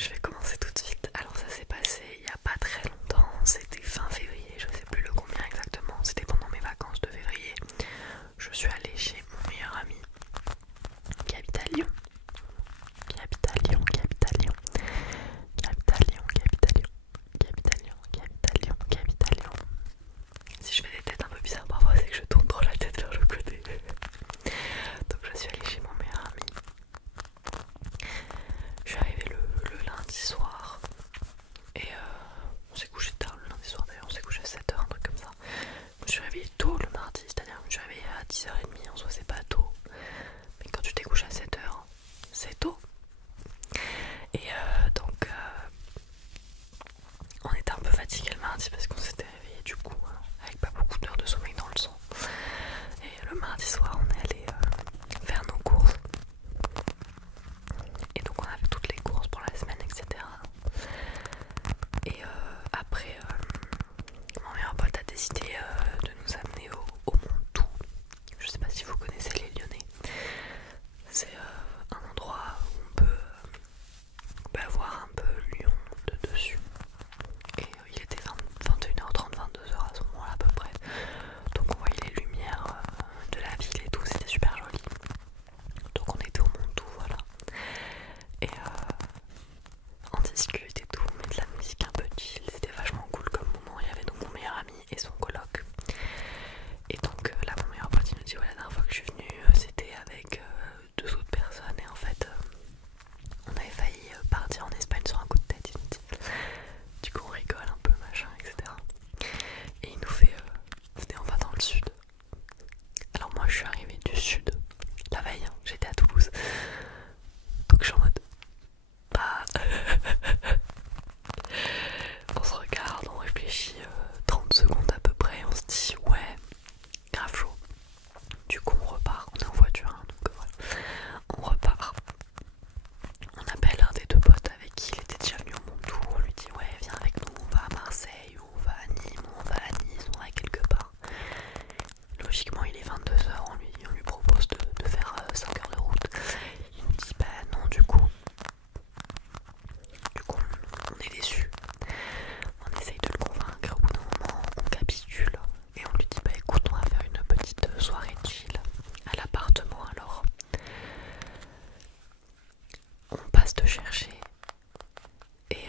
Je vais commencer tout de suite. Alors ça s'est passé il n'y a pas très longtemps, c'était fin février, je sais plus le combien exactement, c'était pendant mes vacances de février. Je suis allée chez mon meilleur ami qui habite à Lyon, qui habite à Lyon, qui habite à Lyon, qui habite à Lyon, qui habite à Lyon, qui habite à Lyon, qui habite à Lyon, qui habite à Lyon. Si je fais des têtes un peu bizarres parfois, c'est que je tourne trop la tête vers le côté. Donc je suis allée chez mon meilleur ami. Je suis arrivée le lundi soir et on s'est couché tard le lundi soir d'ailleurs, on s'est couché à 7h, un truc comme ça. Je me suis réveillée tôt le mardi, c'est-à-dire que je me suis réveillée à 10h30, en soi c'est pas tôt. Mais quand tu t'es couché à 7h, c'est tôt. Et donc on était un peu fatigué le mardi parce qu'on s'était réveillé du coup avec pas beaucoup d'heures de sommeil dans le sang. Et le mardi soir on est allé faire nos courses. Et donc on a fait toutes les courses pour la semaine, etc. Et après mon meilleur pote a décidé de nous amener au Mont-Doux. Je sais pas si vous connaissez les Lyonnais. C'est un endroit où on peut voir un peu Lyon de dessus. Et il était 21h30, 22h à ce moment-là à peu près. Donc on voyait les lumières de la ville et tout, c'était super joli. Donc on était au Mont-Doux, voilà. Et on discute et tout, mais de la musique un peu chill, c'était vachement cool comme moment. Il y avait donc mon meilleur ami et son coloc. Et donc là mon meilleur pote il me dit ouais, la dernière fois que je suis venue c'était avec deux autres personnes et en fait on avait failli partir en Espagne sur un coup de tête, il me dit. Du coup on rigole un peu machin, etc. Et il nous fait c'était enfin dans le sud. Alors moi je suis arrivée du sud la veille, hein, j'étais à Toulouse. Donc je suis en mode bah on se regarde, on réfléchit 30 secondes à peu près, on se dit ouais, grave chaud. Du coup on repart, on est en voiture hein, donc voilà. On repart. On appelle un des deux potes avec qui il était déjà venu au Mont-Doux, on lui dit ouais viens avec nous, on va à Marseille, ou on va à Nîmes, ou on va à Nice, on va quelque part. Logiquement il est 22h, on lui propose de faire 5 heures de route. Il nous dit bah non du coup on est déçus. On essaye de le convaincre, au bout d'un moment on capitule et on lui dit bah écoute on va faire une petite soirée chill à l'appartement alors. On passe te chercher et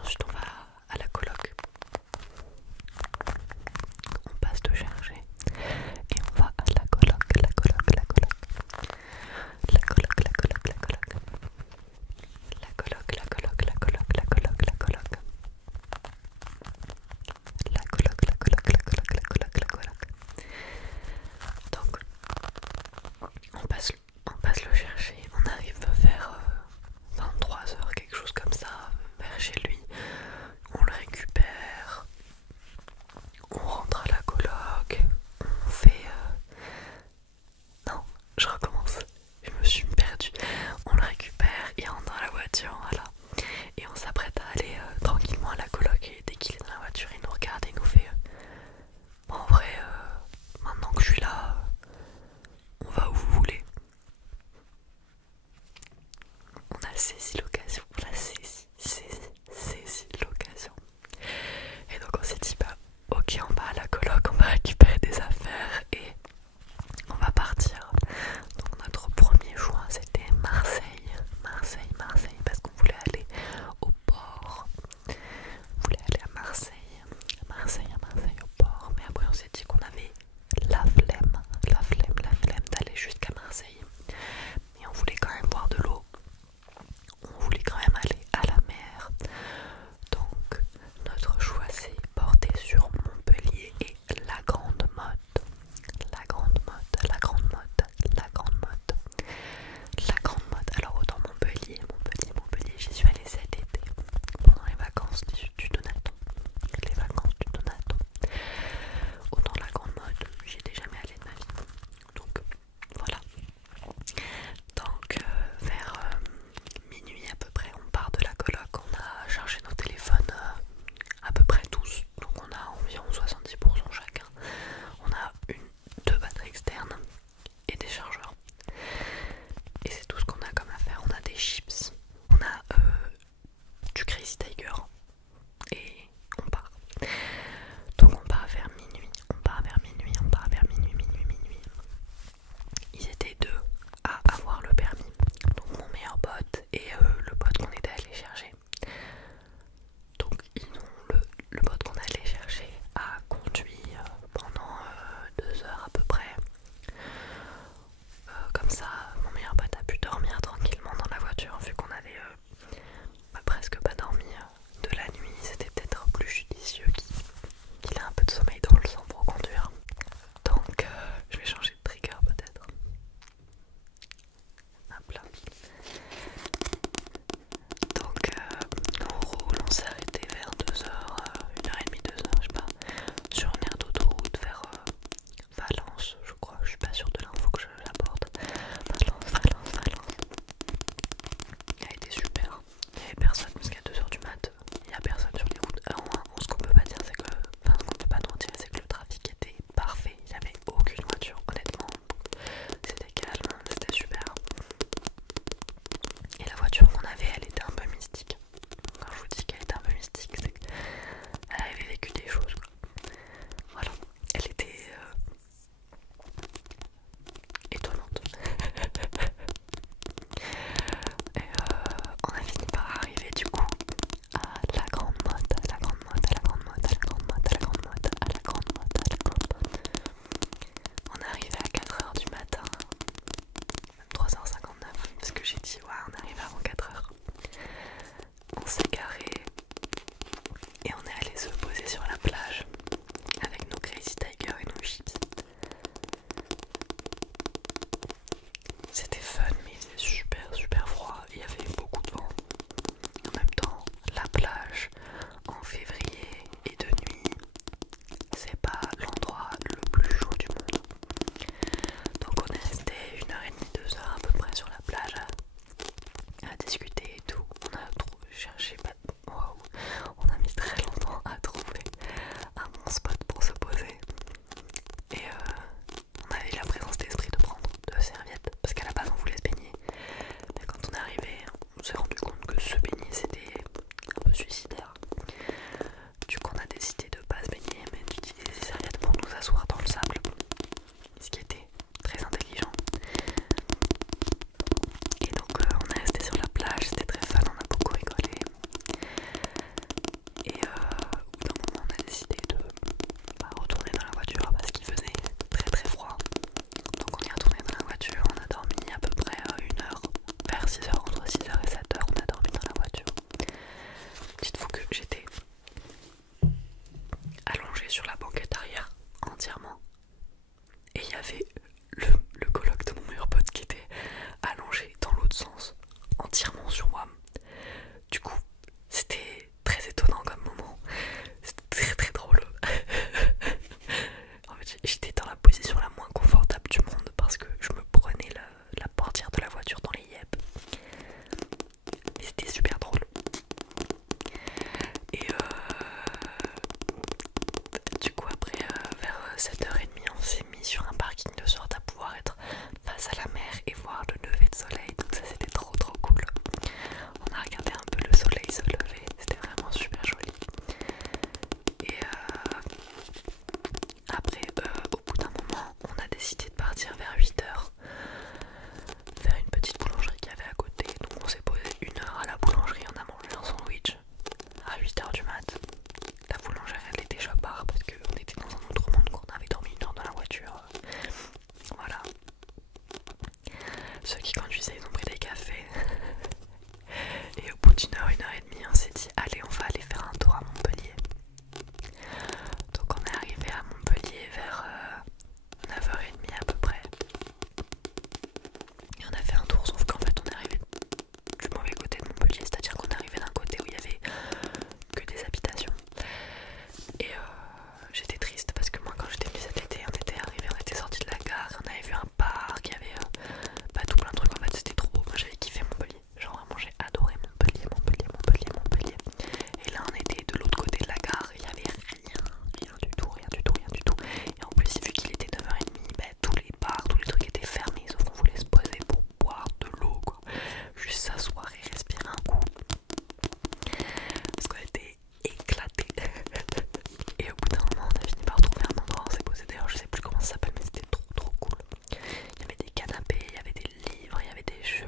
ensuite on va à la coloc. On passe te chercher et on va à la coloc, la coloc, la coloc. La coloc, la coloc, la coloc. La coloc, la coloc, la coloc, la coloc, la coloc. La coloc, la coloc, la coloc, la coloc, la coloc. Donc on passe le chercher, on arrive vers 23h, quelque chose comme ça, vers chez lui. On le récupère, on rentre à la coloc, on fait... Non, je recommence, je me suis perdue. On le récupère, il rentre dans la voiture, voilà. Et on s'apprête à aller tranquillement à la coloc et dès qu'il est dans la voiture, il nous regarde et il nous fait bon, en vrai, maintenant que je suis là, on va où vous voulez. On a saisi l'occasion, on a saisi l'occasion. Et donc on s'est dit bah ok, on va à la coloc, on va récupérer des affaires et on va partir. Donc notre premier choix c'était Marseille, parce qu'on voulait aller au port. On voulait aller à Marseille au port. Mais après on s'est dit qu'on avait la flemme d'aller jusqu'à Marseille. Mais on voulait quand même boire de l'eau. On voulait c'était super drôle. Et du coup après vers 7h30 on s'est mis sur un parking de sorte à pouvoir être face à la mer et voir le lever de soleil, donc ça c'était trop cool. On a regardé un peu le soleil se lever, c'était vraiment super joli. Et après au bout d'un moment on a décidé de partir vers 8h vers une petite boulangerie qu'il y avait à côté, donc on s'est posé 1 heure à la boulangerie, on a mangé un sandwich à 8h du mat. La boulangère elle était choc barre parce qu'on était dans un autre monde quand on avait dormi 1 heure dans la voiture. Voilà. Ceux qui conduisaient ils ont pris des cafés. Et au bout d'1 heure, 1 heure et demie, on s'est dit allez on va aller faire un tour à Montpellier. Donc on est arrivé à Montpellier vers 9h30 à peu près. Et on a fait un tour, sauf qu'en fait on est arrivé du mauvais côté de Montpellier, c'est-à-dire qu'on est arrivé d'un côté où il y avait que des habitations. Et j'étais triste parce que moi quand j'étais venue cet été, on était sorti de la gare, on avait vu un parc, il y avait tout plein de trucs, en fait c'était trop beau, moi j'avais kiffé Montpellier. Genre vraiment j'ai adoré Montpellier. Et là on était de l'autre côté de la gare, il y avait rien du tout. Et en plus vu qu'il était 9h30, tous les bars, tous les trucs étaient fermés, sauf qu'on voulait se poser pour boire de l'eau quoi. Juste s'asseoir et respirer un coup. Parce qu'on était éclatés. Et au bout d'un moment on a fini par trouver un endroit, on s'est posé, d'ailleurs je sais plus comment ça s'appelle mais c'était trop cool. Il y avait des canapés, il y avait des livres, il y avait des jeux.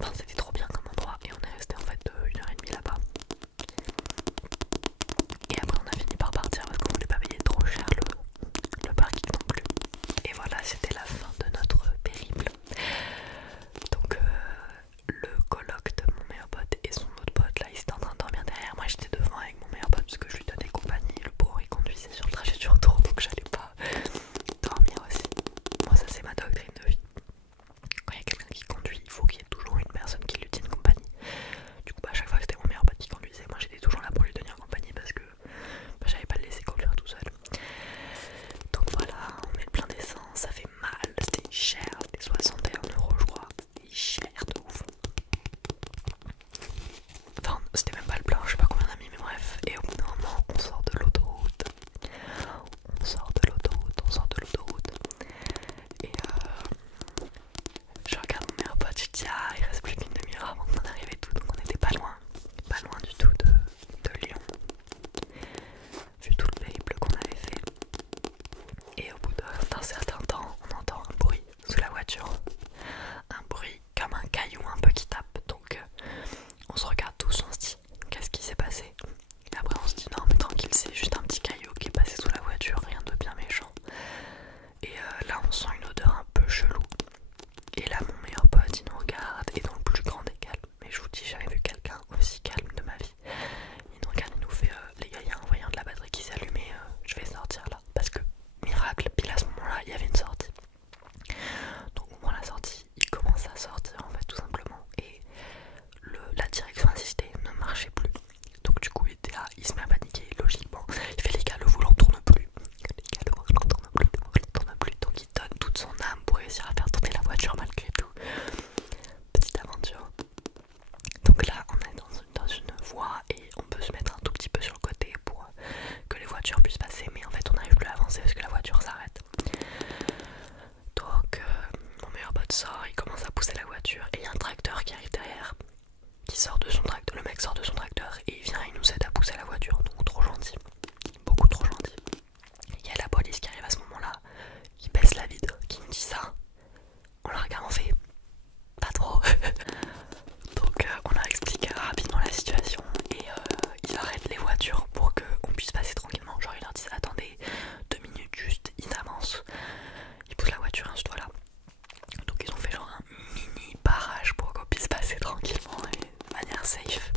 Enfin c'était trop bien comme endroit et on est resté en fait 1 heure et demie là-bas. Et après on a fini par partir parce qu'on voulait pas payer trop cher le parking non plus. Et voilà, c'était la fin de notre périple. Donc le coloc de mon meilleur pote et son autre pote là ils étaient en train de dormir derrière. Moi j'étais devant avec mon meilleur pote parce que je lui donnais compagnie. Le pauvre il conduisait sur le trajet du retour donc j'allais pas dormir aussi. Moi ça c'est ma doctrine de vie. Quand il y a quelqu'un qui conduit, il faut qu'il y ait toujours une personne qui lui tienne compagnie. Du coup à chaque fois que c'était mon meilleur pote qui conduisait, moi j'étais toujours là pour lui tenir compagnie parce que j'avais pas le laisser conduire tout seul. Donc voilà, on met le plein d'essence, ça fait mal, c'était cher, c'était 61 € je crois, c'était cher de ouf. Enfin c'était même pas le plein, je sais pas combien on a mis mais bref. Et au bout d'un moment on sort de l'autoroute. Et je regarde mon meilleur pote, je dis ah il reste plus qu'une demi-heure avant d'en arriver et tout. Donc on était pas loin du tout de Lyon. Vu tout le périple qu'on avait fait. Et au bout d'un certain temps on entend un bruit sous la voiture. Un bruit comme un caillou un peu qui tape. Donc on se regarde tous, on se dit qu'est-ce qui s'est passé. Et après on se dit non mais tranquille c'est juste un petit caillou qui est passé sous la voiture, rien de bien méchant. Et là on sent une odeur un peu chelou. Et là mon meilleur pote il nous regarde et dans le plus grand des calmes, mais je vous dis j'ai jamais vu quelqu'un aussi calme de ma vie. Il nous regarde et nous fait les gars il y a un voyant de la batterie qui s'est allumé, je vais sortir là. Parce que miracle pile à ce moment là il y avait une sortie. Donc au moment de la sortie il commence à sortir en fait tout simplement. Et la direction assistée ne marchait plus. Donc du coup il était là, il se met à paniquer logiquement. Il fait les gars le volant tourne plus. Donc il donne toute son âme pour réussir à faire tourner la voiture malgré tout. Petite aventure. Donc là on est dans une voie et on peut se mettre un tout petit peu sur le côté pour que les voitures puissent passer. Mais en fait on n'arrive plus à avancer parce que la voiture s'arrête. Donc mon meilleur pote sort, il commence à pousser la voiture et il y a un tracteur qui arrive derrière, qui sort de son tracteur, le mec sort de son tracteur et il vient, il nous aide à pousser la voiture, donc trop gentil, beaucoup trop gentil. Il y a la police qui arrive à ce moment-là, qui baisse la vitre, qui nous dit ça, on la regarde, on fait pas trop. Donc on leur explique rapidement la situation et ils arrêtent les voitures pour qu'on puisse passer tranquillement. Genre ils leur disent attendez 2 minutes juste, ils avancent, ils poussent la voiture ensuite voilà. Donc ils ont fait genre un mini barrage pour qu'on puisse passer tranquillement et de manière safe.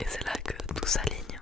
Et c'est là que tout s'aligne.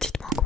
Dites-moi en